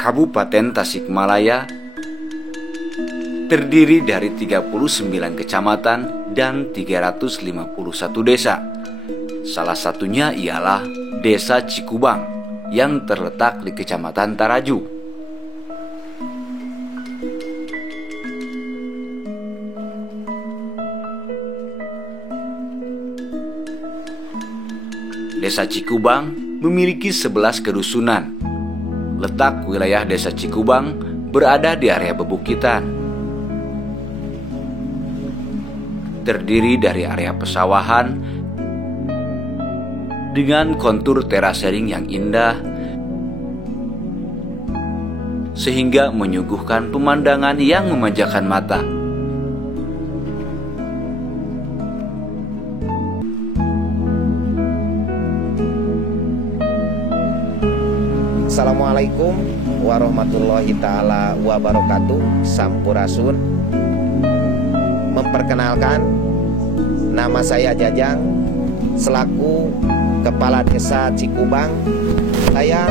Kabupaten Tasikmalaya terdiri dari 39 kecamatan dan 351 desa. Salah satunya ialah Desa Cikubang yang terletak di Kecamatan Taraju. Desa Cikubang memiliki 11 kedusunan. Letak wilayah Desa Cikubang berada di area bebukitan. Terdiri dari area pesawahan dengan kontur terasering yang indah, sehingga menyuguhkan pemandangan yang memanjakan mata. Assalamualaikum warahmatullahi ta'ala wabarakatuh. Sampurasun. Memperkenalkan, nama saya Jajang, selaku Kepala Desa Cikubang. Saya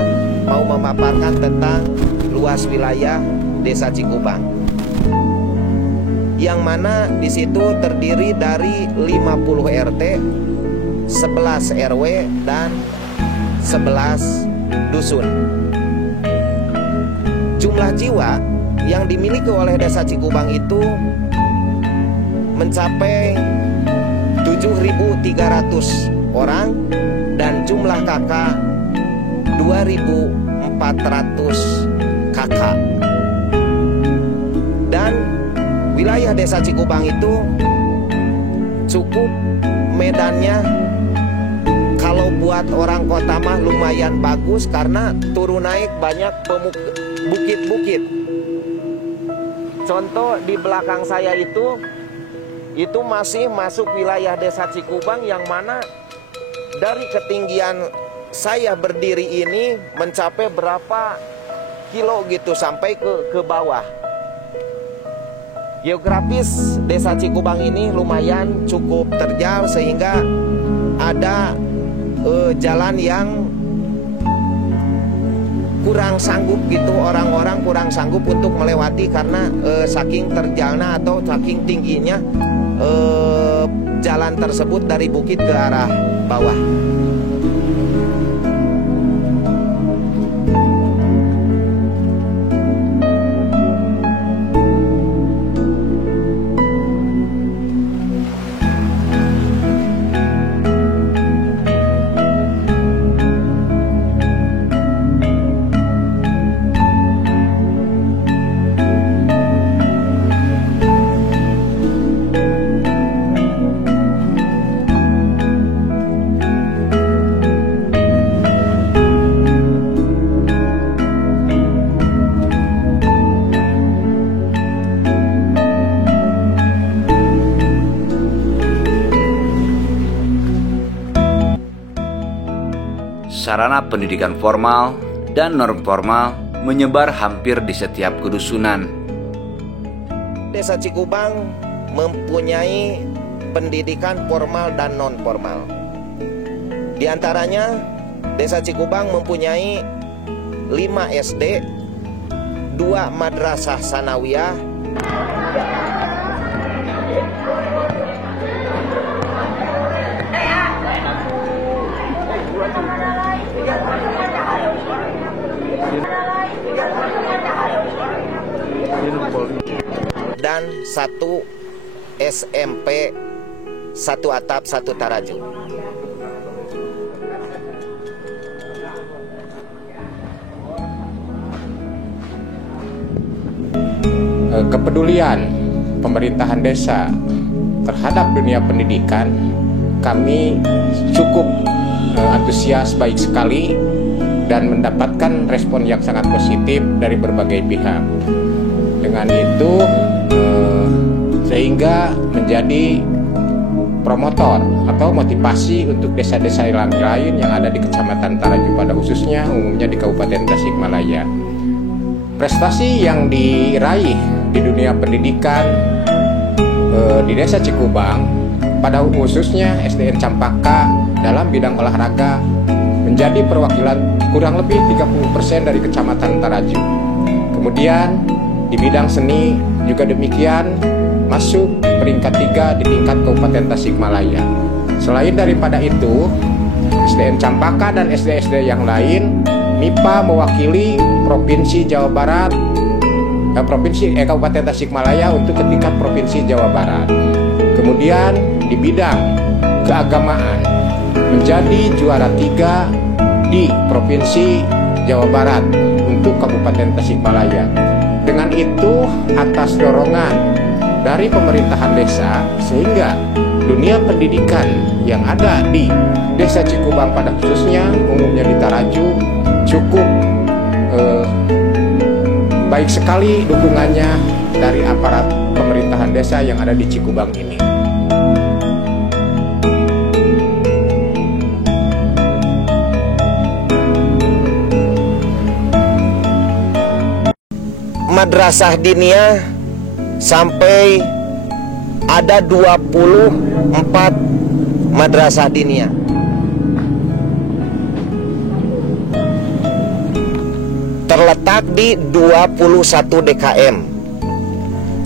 mau memaparkan tentang luas wilayah Desa Cikubang, yang mana di situ terdiri dari 50 RT, 11 RW, dan 11 dusun. Jumlah jiwa yang dimiliki oleh Desa Cikubang itu mencapai 7.300 orang dan jumlah kakak 2.400 kakak. Dan wilayah Desa Cikubang itu cukup medannya, kalau buat orang kota mah lumayan bagus karena turun naik banyak bukit-bukit. Contoh di belakang saya itu masih masuk wilayah Desa Cikubang, yang mana dari ketinggian saya berdiri ini mencapai berapa kilo gitu sampai ke bawah. Geografis Desa Cikubang ini lumayan cukup terjal, sehingga ada jalan yang kurang sanggup gitu, orang-orang kurang sanggup untuk melewati karena saking terjalnya atau saking tingginya jalan tersebut dari bukit ke arah bawah. Sarana pendidikan formal dan non formal menyebar hampir di setiap kedusunan. Desa Cikubang mempunyai pendidikan formal dan non formal. Di antaranya Desa Cikubang mempunyai 5 SD, 2 madrasah sanawiyah, dan 1 SMP 1 atap 1 Taraju. Kepedulian pemerintahan desa terhadap dunia pendidikan, kami cukup antusias baik sekali dan mendapatkan respon yang sangat positif dari berbagai pihak. Dengan itu sehingga menjadi promotor atau motivasi untuk desa-desa lain yang ada di Kecamatan Taraju, pada khususnya umumnya di Kabupaten Tasikmalaya. Prestasi yang diraih di dunia pendidikan di Desa Cikubang, pada khususnya SDN Campaka dalam bidang olahraga, menjadi perwakilan kurang lebih 30% dari Kecamatan Taraju. Kemudian di bidang seni juga demikian, masuk peringkat 3 di tingkat Kabupaten Tasikmalaya. Selain daripada itu, SDN Campaka dan SD-SD yang lain, MIPA mewakili Provinsi Jawa Barat, Kabupaten Tasikmalaya untuk ke tingkat Provinsi Jawa Barat. Kemudian di bidang keagamaan menjadi juara 3 di Provinsi Jawa Barat untuk Kabupaten Tasikmalaya. Dengan itu, atas dorongan dari pemerintahan desa, sehingga dunia pendidikan yang ada di Desa Cikubang pada khususnya, umumnya di Taraju, cukup baik sekali dukungannya dari aparat pemerintahan desa yang ada di Cikubang ini. Madrasah diniyah sampai ada 24 madrasah diniyah. Terletak di 21 DKM.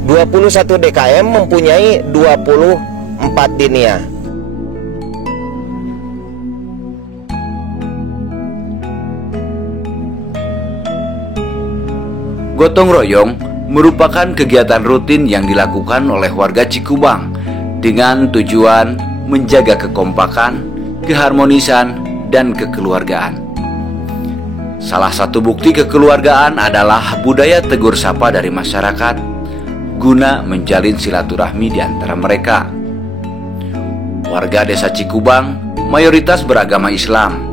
21 DKM mempunyai 24 diniyah. Gotong royong merupakan kegiatan rutin yang dilakukan oleh warga Cikubang dengan tujuan menjaga kekompakan, keharmonisan, dan kekeluargaan. Salah satu bukti kekeluargaan adalah budaya tegur sapa dari masyarakat guna menjalin silaturahmi di antara mereka. Warga Desa Cikubang mayoritas beragama Islam.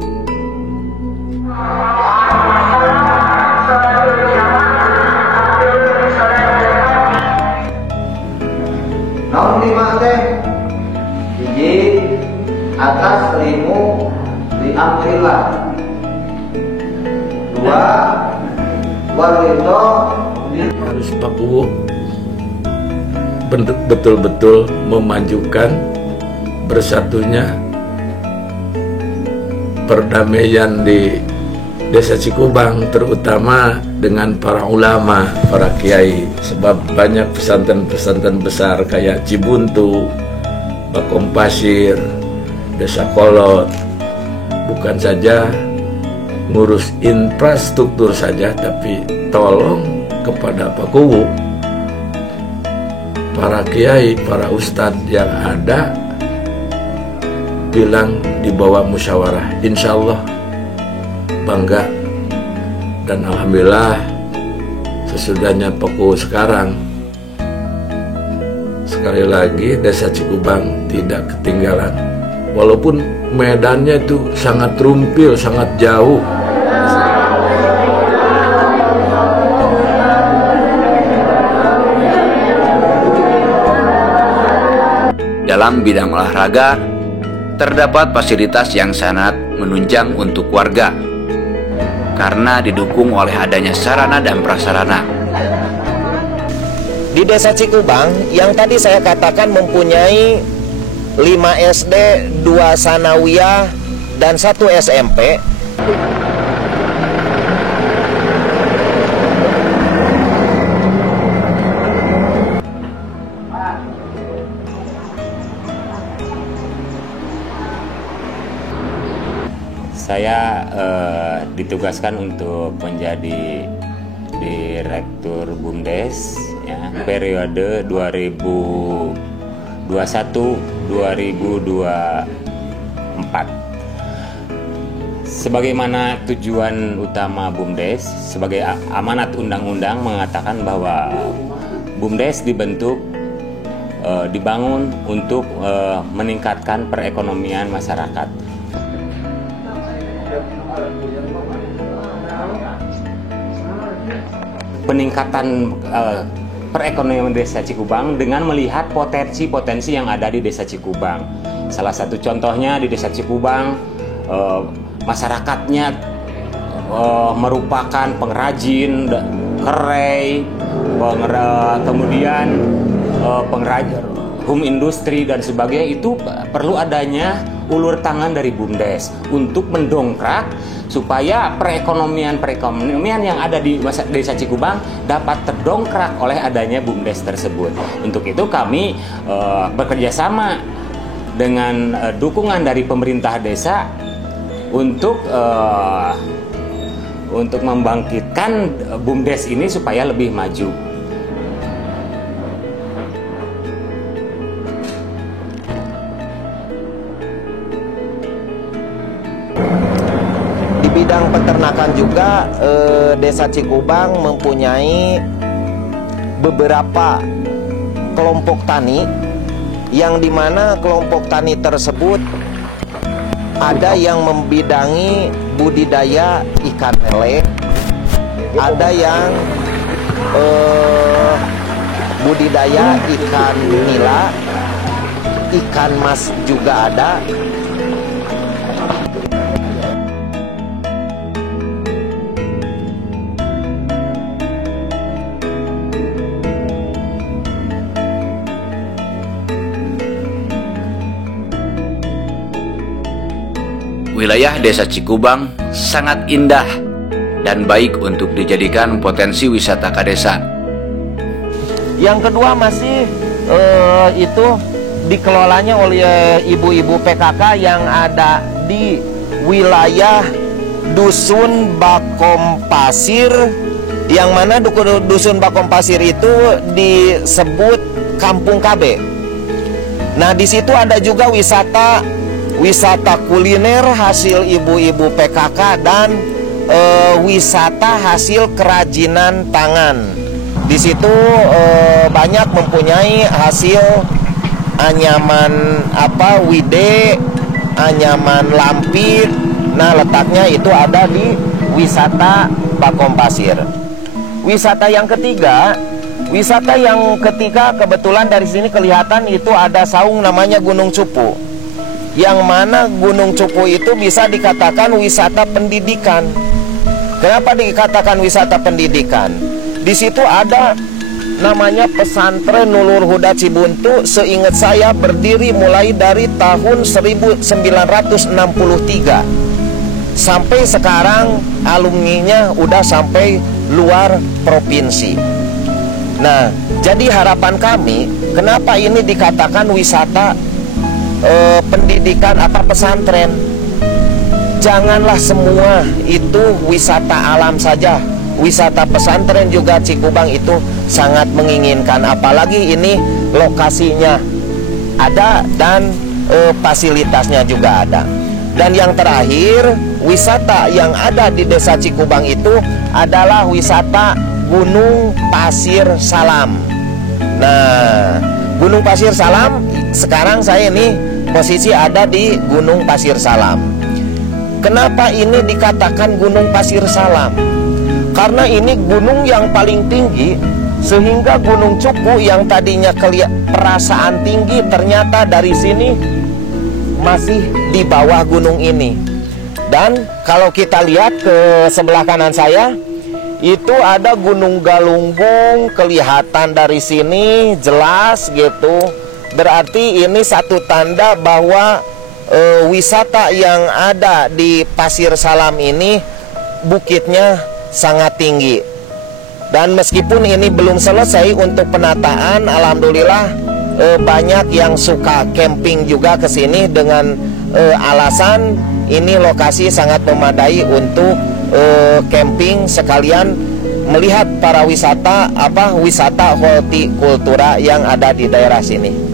Naon lima teh hiji atas limu diambillah, dua warito harus Papua betul-betul memajukan bersatunya perdamaian di Desa Cikubang, terutama dengan para ulama, para kiai, sebab banyak pesantren-pesantren besar kayak Cibuntu, Bakom Pasir, Desa Kolot, bukan saja ngurus infrastruktur saja, tapi tolong kepada Pak Kuwu, para kiai, para ustadz yang ada, bilang dibawa musyawarah. Insya Allah bangga, dan alhamdulillah sesudahnya Poku sekarang, sekali lagi Desa Cikubang tidak ketinggalan, walaupun medannya itu sangat rumpil, sangat jauh. Dalam bidang olahraga, terdapat fasilitas yang sangat menunjang untuk warga karena didukung oleh adanya sarana dan prasarana. Di Desa Cikubang yang tadi saya katakan mempunyai 5 SD, 2 sanawiyah, dan 1 SMP. Saya ditugaskan untuk menjadi Direktur BUMDes ya, periode 2021-2024. Sebagaimana tujuan utama BUMDes, sebagai amanat undang-undang mengatakan bahwa BUMDes dibangun untuk meningkatkan perekonomian masyarakat. Peningkatan perekonomian Desa Cikubang dengan melihat potensi-potensi yang ada di Desa Cikubang. Salah satu contohnya di Desa Cikubang, masyarakatnya merupakan pengrajin kerai, kemudian pengrajin home industry dan sebagainya. Itu perlu adanya ulur tangan dari BUMDes untuk mendongkrak supaya perekonomian yang ada di Desa Cikubang dapat terdongkrak oleh adanya BUMDes tersebut. Untuk itu kami bekerja sama dengan dukungan dari pemerintah desa untuk membangkitkan BUMDes ini supaya lebih maju. Di bidang peternakan juga Desa Cikubang mempunyai beberapa kelompok tani yang dimana kelompok tani tersebut ada yang membidangi budidaya ikan lele, ada yang budidaya ikan nila, ikan mas juga ada. Wilayah Desa Cikubang sangat indah dan baik untuk dijadikan potensi wisata ke desa. Yang kedua masih itu dikelolanya oleh ibu-ibu PKK yang ada di wilayah Dusun Bakom Pasir, yang mana Dusun Bakom Pasir itu disebut Kampung KB. Nah, di situ ada juga wisata kuliner hasil ibu-ibu PKK dan wisata hasil kerajinan tangan. Di situ banyak mempunyai hasil anyaman wide, anyaman lampir. Nah, letaknya itu ada di wisata Bakom Pasir. Wisata yang ketiga kebetulan dari sini kelihatan itu ada saung namanya Gunung Cupu. Yang mana Gunung Cupu itu bisa dikatakan wisata pendidikan. Kenapa dikatakan wisata pendidikan? Di situ ada namanya pesantren Nurul Huda Cibuntu. Seingat saya berdiri mulai dari tahun 1963 sampai sekarang alumninya udah sampai luar provinsi. Nah, jadi harapan kami, kenapa ini dikatakan wisata pendidikan pesantren? Janganlah semua itu wisata alam saja. Wisata pesantren juga Cikubang itu sangat menginginkan, apalagi ini lokasinya ada dan fasilitasnya juga ada. Dan yang terakhir, wisata yang ada di Desa Cikubang itu adalah wisata Gunung Pasir Salam. Nah, Gunung Pasir Salam, sekarang saya ini posisi ada di Gunung Pasir Salam. Kenapa ini dikatakan Gunung Pasir Salam? Karena ini gunung yang paling tinggi, sehingga Gunung Cupu yang tadinya perasaan tinggi ternyata dari sini masih di bawah gunung ini. Dan kalau kita lihat ke sebelah kanan saya, itu ada Gunung Galunggung, kelihatan dari sini jelas gitu. Berarti ini satu tanda bahwa wisata yang ada di Pasir Salam ini bukitnya sangat tinggi. Dan meskipun ini belum selesai untuk penataan, alhamdulillah banyak yang suka camping juga ke sini dengan alasan ini lokasi sangat memadai untuk camping sekalian melihat para wisata hortikultura yang ada di daerah sini.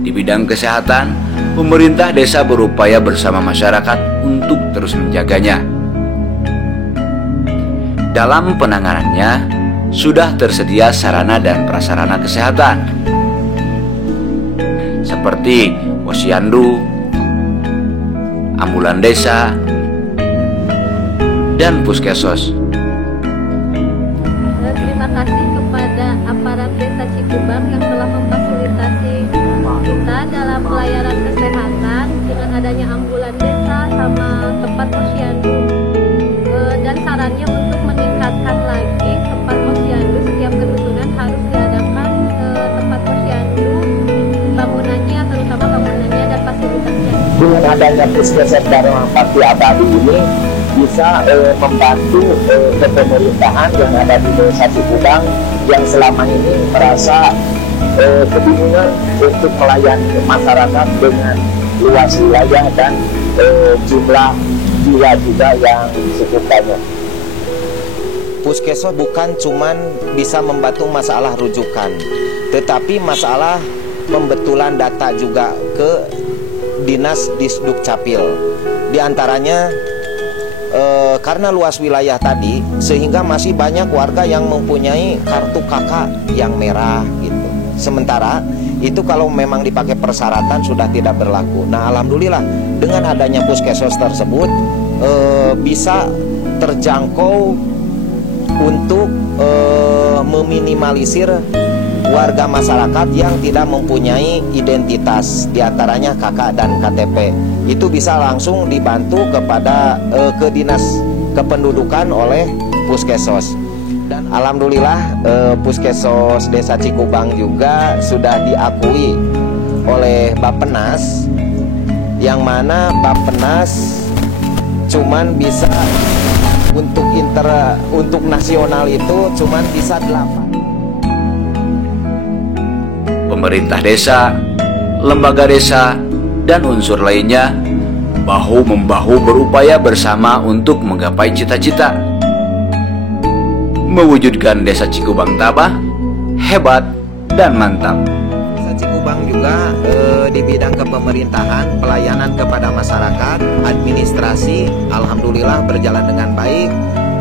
Di bidang kesehatan, pemerintah desa berupaya bersama masyarakat untuk terus menjaganya. Dalam penanganannya, sudah tersedia sarana dan prasarana kesehatan seperti posyandu, ambulan desa, dan puskesos. Terima kasih kepada aparat Desa Cikubang yang telah memfasilitasi kita dalam pelayanan kesehatan dengan adanya ambulan desa sama tempat posyandu. dengan adanya Puskesmas Dharma Bakti Abadi ini bisa membantu kepemerintahan yang ada di Desa Cikubang yang selama ini merasa kebingungan untuk melayani masyarakat dengan luas wilayah dan jumlah jiwa juga yang cukup banyak. Puskesmas bukan cuman bisa membantu masalah rujukan, tetapi masalah pembetulan data juga ke Dinas Disduk Capil. Di antaranya karena luas wilayah tadi, sehingga masih banyak warga yang mempunyai kartu KK yang merah gitu. Sementara itu kalau memang dipakai persyaratan sudah tidak berlaku. Nah, alhamdulillah dengan adanya Puskesmas tersebut bisa terjangkau untuk meminimalisir warga masyarakat yang tidak mempunyai identitas, diantaranya KK dan KTP. Itu bisa langsung dibantu kepada ke Dinas Kependudukan oleh Puskesmas. Dan alhamdulillah Puskesmas Desa Cikubang juga sudah diakui oleh Bappenas, yang mana Bappenas cuman bisa untuk nasional itu cuman bisa 8. Pemerintah desa, lembaga desa, dan unsur lainnya bahu-membahu berupaya bersama untuk menggapai cita-cita, mewujudkan Desa Cikubang tabah, hebat, dan mantap. Desa Cikubang juga di bidang kepemerintahan, pelayanan kepada masyarakat, administrasi, alhamdulillah berjalan dengan baik,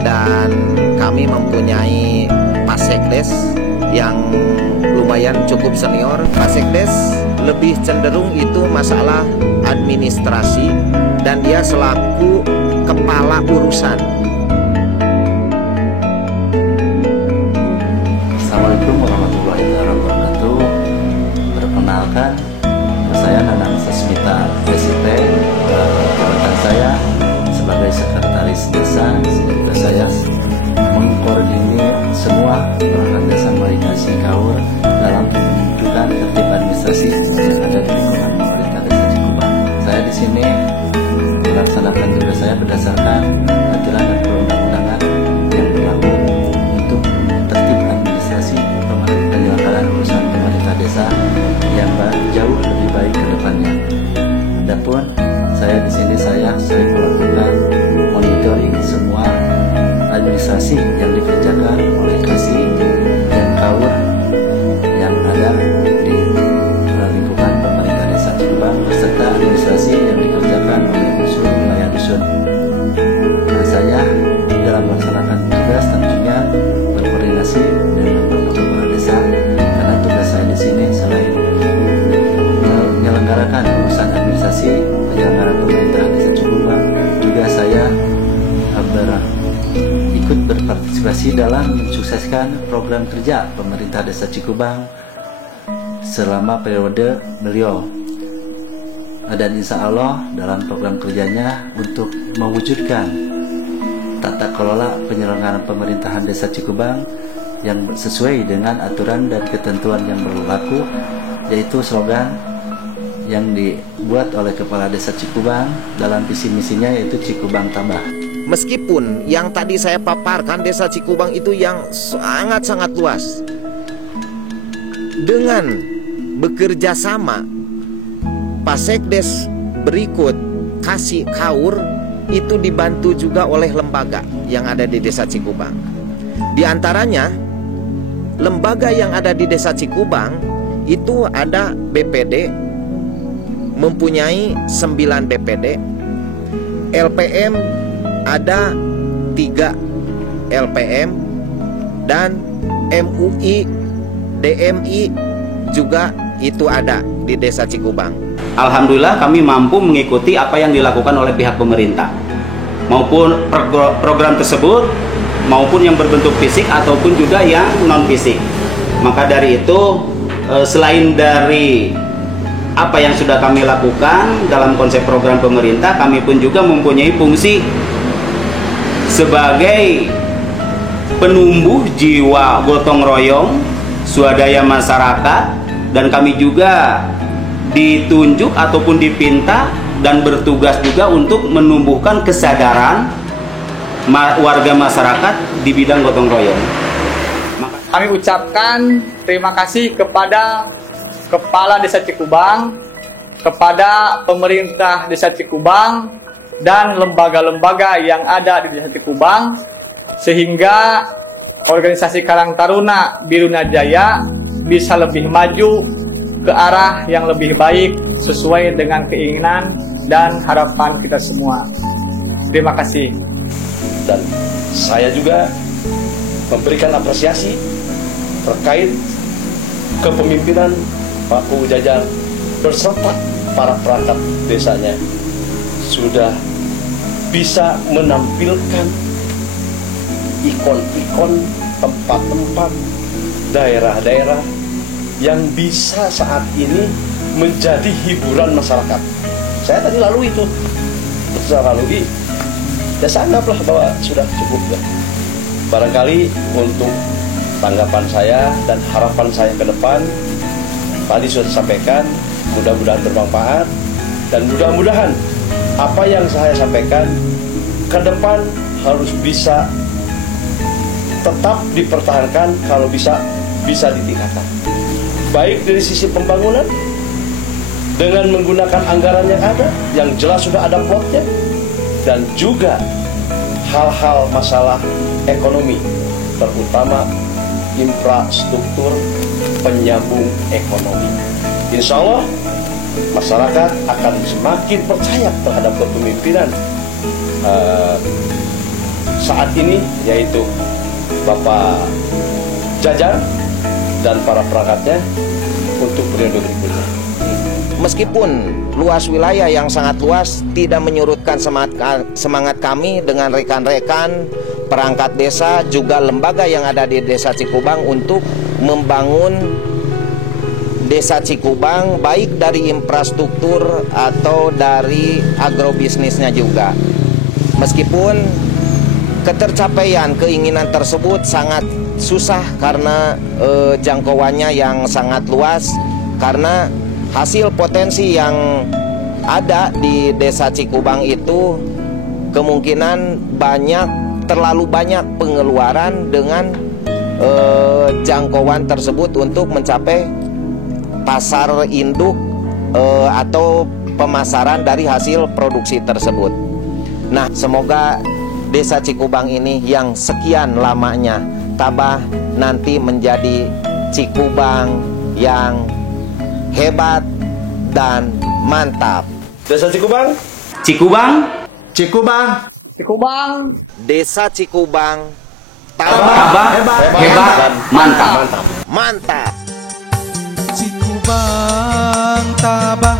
dan kami mempunyai Pasekdes yang lumayan cukup senior. Pasekdes lebih cenderung itu masalah administrasi, dan dia selaku kepala urusan. Assalamualaikum warahmatullahi wabarakatuh. Perkenalkan, saya Nanang Sasmita SIP. Jabatan saya sebagai sekretaris desa, sehingga saya mengkoordinir semua perangkat desa Marikasi Kaur dalam pembentukan tertib administrasi yang ada di lingkungan pemerintah Desa Cikubang. Saya di sini melaksanakan tugas saya berdasarkan aturan dan perundang-undangan yang berlaku untuk tertib administrasi penyelenggaraan urusan pemerintah desa yang jauh lebih baik ke depannya. Adapun saya di sini sering melakukan monitoring semua administrasi yang dikerjakan oleh Kasih dan Kaur yang ada di lingkungan pemerintah Desa Cikubang beserta administrasi yang dikerjakan oleh unsur wilayah dusun. Nah, saya dalam melaksanakan tugas tentunya berkoordinasi dengan Bapak Kepala Desa, karena tugas saya di sini selain menyelenggarakan urusan administrasi penyelenggaraan pemerintah Desa Cikubang, juga saya ikut berpartisipasi dalam mensukseskan program kerja pemerintah Desa Cikubang selama periode beliau, dan insya Allah dalam program kerjanya untuk mewujudkan tata kelola penyelenggaraan pemerintahan Desa Cikubang yang sesuai dengan aturan dan ketentuan yang berlaku, yaitu slogan yang dibuat oleh Kepala Desa Cikubang dalam visi misinya, yaitu Cikubang Tabah. Meskipun yang tadi saya paparkan Desa Cikubang itu yang sangat-sangat luas, dengan bekerja sama Pasekdes berikut Kasih Kaur itu dibantu juga oleh lembaga yang ada di Desa Cikubang. Di antaranya lembaga yang ada di Desa Cikubang itu ada BPD, mempunyai 9 BPD, LPM ada 3 LPM, dan MUI, DMI juga itu ada di Desa Cikubang. Alhamdulillah kami mampu mengikuti apa yang dilakukan oleh pihak pemerintah, maupun program tersebut, maupun yang berbentuk fisik ataupun juga yang non fisik. Maka dari itu, selain dari apa yang sudah kami lakukan dalam konsep program pemerintah, kami pun juga mempunyai fungsi sebagai penumbuh jiwa gotong royong, swadaya masyarakat, dan kami juga ditunjuk ataupun dipinta dan bertugas juga untuk menumbuhkan kesadaran warga masyarakat di bidang gotong royong. Kami ucapkan terima kasih kepada Kepala Desa Cikubang, kepada pemerintah Desa Cikubang, dan lembaga-lembaga yang ada di Desa Cikubang, sehingga organisasi Karang Taruna Biruna Jaya bisa lebih maju ke arah yang lebih baik sesuai dengan keinginan dan harapan kita semua. Terima kasih. Dan saya juga memberikan apresiasi terkait kepemimpinan Pak U Jajang beserta para perangkat desanya sudah bisa menampilkan ikon-ikon tempat-tempat daerah-daerah yang bisa saat ini menjadi hiburan masyarakat. Saya tadi lalui itu, ya saya anggaplah bahwa sudah cukup ya. Barangkali untuk tanggapan saya dan harapan saya ke depan tadi sudah disampaikan, mudah-mudahan bermanfaat dan mudah-mudahan apa yang saya sampaikan ke depan harus bisa tetap dipertahankan, kalau bisa ditingkatkan. Baik dari sisi pembangunan dengan menggunakan anggaran yang ada, yang jelas sudah ada plotnya, dan juga hal-hal masalah ekonomi, terutama infrastruktur penyambung ekonomi. Insya Allah masyarakat akan semakin percaya terhadap kepemimpinan saat ini, yaitu Bapak Jajang dan para perangkatnya untuk periode berikutnya. Meskipun luas wilayah yang sangat luas tidak menyurutkan semangat kami dengan rekan-rekan perangkat desa juga lembaga yang ada di Desa Cikubang untuk membangun Desa Cikubang baik dari infrastruktur atau dari agrobisnisnya juga. Meskipun ketercapaian keinginan tersebut sangat susah karena jangkauannya yang sangat luas, karena hasil potensi yang ada di Desa Cikubang itu kemungkinan terlalu banyak pengeluaran dengan jangkauan tersebut untuk mencapai pasar induk atau pemasaran dari hasil produksi tersebut. Nah, semoga Desa Cikubang ini yang sekian lamanya tabah nanti menjadi Cikubang yang hebat dan mantap. Desa Cikubang, Cikubang, Cikubang, Cikubang, Desa Cikubang tabah, hebat, mantap. Mantap. Cikubang tabah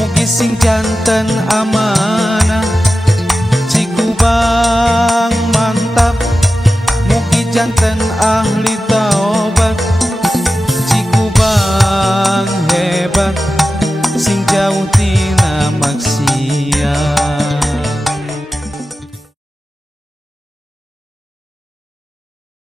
mugi sing janten aman